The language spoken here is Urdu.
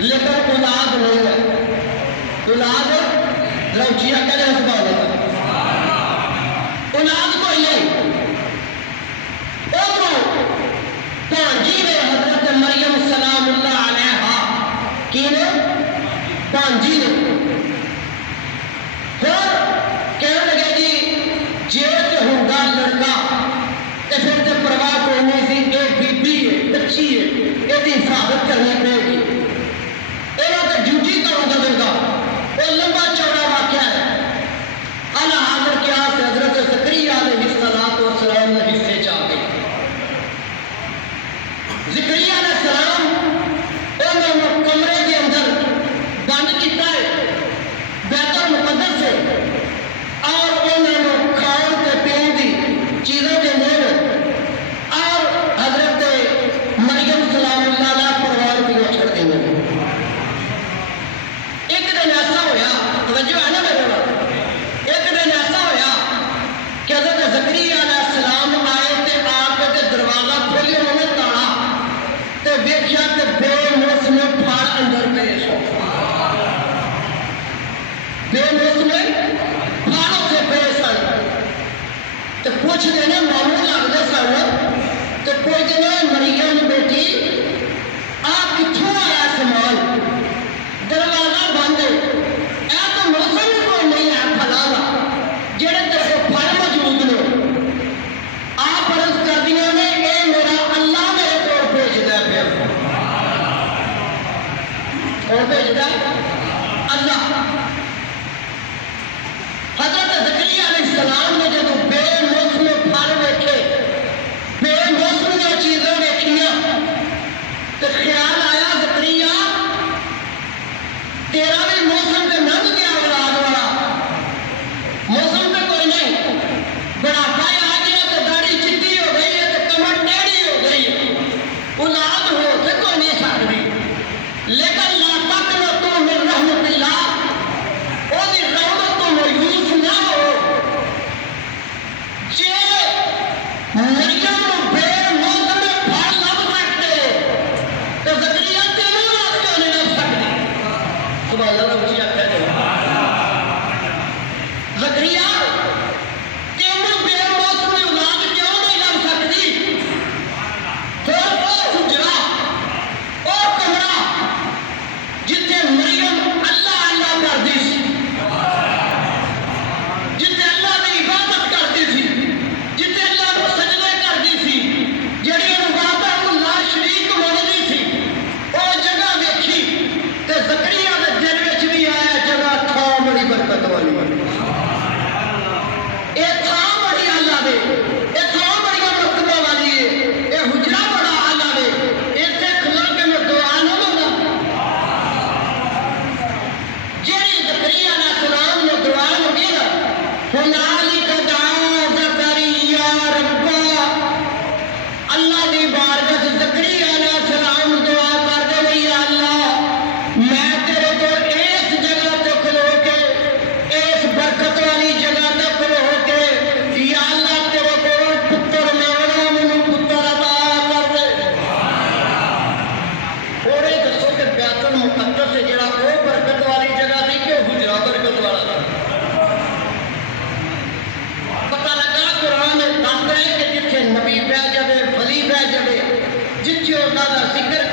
لیکن اولاد نہیں ہے. اولاد روچیا کہنے سبحان اللہ. اولاد کوئی نہیں. بانجی نے حضرت مریم سلام اللہ علیہا کی نے بانجی نے پھر کہنے لگے جی جے تے ہوگا لڑکا تے پھر تے پرواہ کوئی نہیں سی. اے بی بی ہے بچی ہے یہ حفاظت کرنی پڑے گی. یہاں تے ڈیوٹی کون دے گا. وہ لمبا چوڑا واقعہ ہے. اللہ حاضر کیا سے حضرت زکریا علیہ السلام نے حصے چاہ گئی. زکریا علیہ السلام انہوں کمرے کے اندر بند کیتا ہے بیت المقدس سے اور انہوں کھان کے پین کی چیزوں کے اندر اور حضرت مریم سلام اللہ علیہ پروان کی وہ چھڑ دیں گے. ایک دن ایسا ہویا توجہ ہے نا میرے بات. ایک دن ایسا ہویا کہ حضرت زکریا علیہ السلام آئے تے آپ کے دروازہ کھولے انہوں نے تاڑا تے دیکھیا تے بے موسم پھاڑ اندر پیش ہو. بے موسم پھاڑوں سے پیش آئے تے پوچھ دینے معمول لگتے سن تے پوچھ دینے مریم بیٹی آپ کتھوں آیا سامان دروازہ بند ہے اے تو موسم کوئی نہیں ہے پھلا دا جڑے تیرے کو پھل موجود نے. آپ عرض کر دیا نے اے میرا اللہ میرے کو بھیجدا پیا. اور بھیجدا اللہ. حضرت زکریا علیہ السلام نے جب بے موسم پھل ویکھے بے موسم چیزیں ویکھیاں تو خیال آیا زکریا تیرا بھی موسم پہ لنگ گیا اولاد والا. موسم پہ کوئی نہیں. بڑھاپا آ گیا تو داڑھی چٹی ہو گئی ہے تو کمر ٹیڑھی ہو گئی ہے. اولاد ہو تو کوئی نہیں سکتی. لیکن لا تقنطوا من رحمت اللہ وہ دی رحمت تو مایوس نہ ہو. جے مریم بے موسم پھل لب سکتے تو زکریا تینوں اولاد کیوں نہیں لب سکتی. سبحان اللہ اچھی آخر زکریا تینوں بے موسم اولاد کیوں نہیں لب سکتی. پھر وہ حجرہ وہ کمرہ جتنے مریم اللہ اللہ کرتی سی جتنے اللہ کی عبادت کرتی سی جتنے اللہ کو سجدے کرتی سی جڑی عبادت اللہ شریک منتی سی وہ جگہ ویکھی تے زکریا دے دل وچ بھی آیا جگہ تھاں بڑی برکت والی. یہ تھاں بڑی اللہ دے یہ تھاں بڑی مرتبہ والی ہے. یہ حجرہ بڑا اللہ دے اتنے کھلا کے میں دعا نہ منگا. جیڑی زکریا علیہ السلام نے دعا منگی نا ہنالک دعا زکریا ربا. اللہ دی بارگاہ زکریا علیہ السلام دعا کر دے بھئی اللہ میں تیرے کو اس جگہ تے کھلو کے اس برکت والی جگہ تے کھلو کے یا اللہ تیرے کو پتر مانگنا مینوں پتر عطا کر دے. اور یہ دسو کہ بیت المقدس سے جڑا وہ برکت والی جگہ تھی کہ حجرہ برکت والا تھا. پتہ لگا قرآن دستا ہے کہ جتھے نبی پہ جائے ولی پہ جائے جتھے انہاں دا ذکر